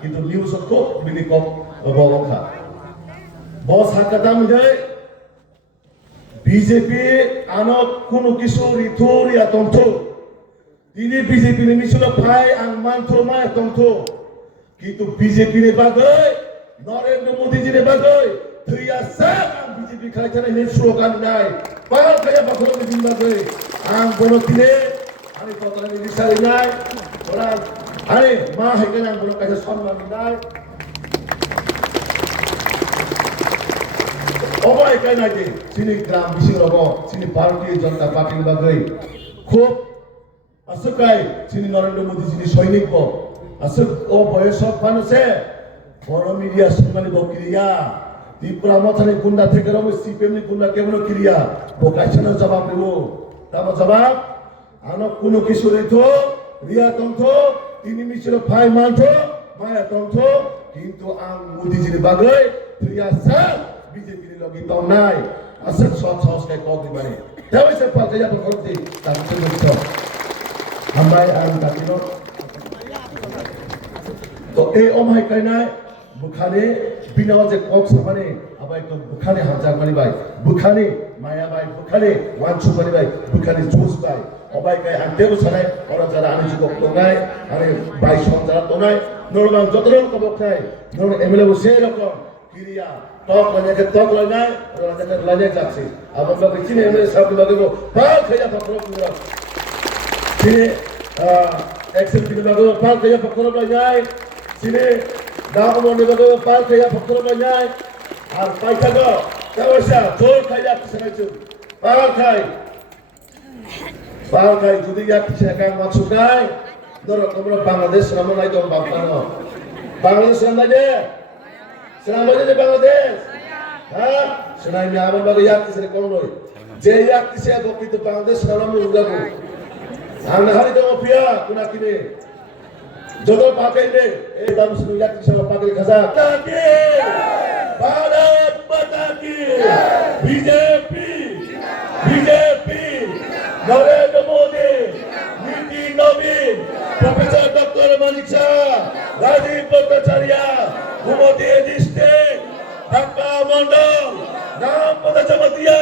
কিন্তু নিউজত খুব বিনিকপ বলখা বস হাকাদাম যায় বিজেপি আনক কোনো কিছু রিথুরিয়া তন্থ তিনি বিজেপি ni মিছিল ফাই আং মানথো মা তন্থ কিন্তু বিজেপি নে বাগৈ নরেন্দ্র মোদি জি নে বাগৈ থইয়া সাক আং বিজেপি খাইছানে নে স্লোগান নাই পাল খায়া বাখলো দিন বাগৈ আং বনো দিনে আমি কতলা বিচারি নাই ওরা আরে মা হেকেন আং বনো কাছে সম্মান নাই অবাই কাই নাকি চিনি গ্রাম বিশিরব চিনি ভারতীয় জনতা পার্টির বাগৈ খুব আসুকাই চিনি নরেন্দ্র মোদি চিনি সৈনিক আসুক ও বয়স মানুষে বড় মিডিয়া সম্মানী বক্রিয়া ত্রিপুরা মথানে গুন্ডা থেকে রব সিপিএম নি গুন্ডা কেমন ক্রিয়া বোকাইছানো জবাব দেব তাম জবাব আনো কোনো কিছু রেথো রিয়া তন্থ তিনি মিছিল ফাই মানথো মায়া তন্থ কিন্তু আং মোদি জিনি বাগৈ রিয়া সাল বিজেপি লগে তো নাই আসল সৎ সংস্কার কক দিবারে তবে সে পাকে যা করতে তার জন্য আমরাই আর তাকিন তো এই অমাই কাইনাই বুখানে বিনাও যে কক সামানে আবাই তো বুখানে হাজার মারি ভাই বুখানে মায়া ভাই বুখানে ওয়ানসু মারি ভাই বুখানে জুস ভাই অবাই কাই আনতে বসাই ওরা যারা আনি যুবক তো নাই আরে ভাই সঞ্জারা তো নাই নরমাল যত রকম কবক নাই নর এমএলএ বসে এরকম ক্রিয়া টক লাগে টক লাগায় রাজাকে লাগে যাচ্ছে আবার বাকি চিনে এমএলএ সাহেব লাগেব পাল খাইয়া পকড় পুরো চিনে এক্সএমপি লাগেব পাল খাইয়া পকড় লাগায় চিনে দাও মনে লাগেব পাল খাইয়া পকড় লাগায় আর পাইকা গো তাওসা জোর খাইয়া কিছু পাল খাই যদি ইয়া কিছু একা মাছুকাই ধরো তোমরা বাংলাদেশ নাম নাই তো বাংলা বাংলাদেশ নাম নাই Selama ini Bangladesh, senai ni aman bagi yak kisah koloi, je yak kisah kau kita Bangladesh selama ni juga ku, anda hari tu mafia kuna kini, jodoh pakai ni, dalam semua yak kisah pakai khasa, Bharat Mata ki, BJP, Narendra Modi, Niti Nobin, Profesor Dr. Manik Shah, Rajiv Bhattacharya. Kumoti District, Dhaka Mandal, Naam Pada Chamatia.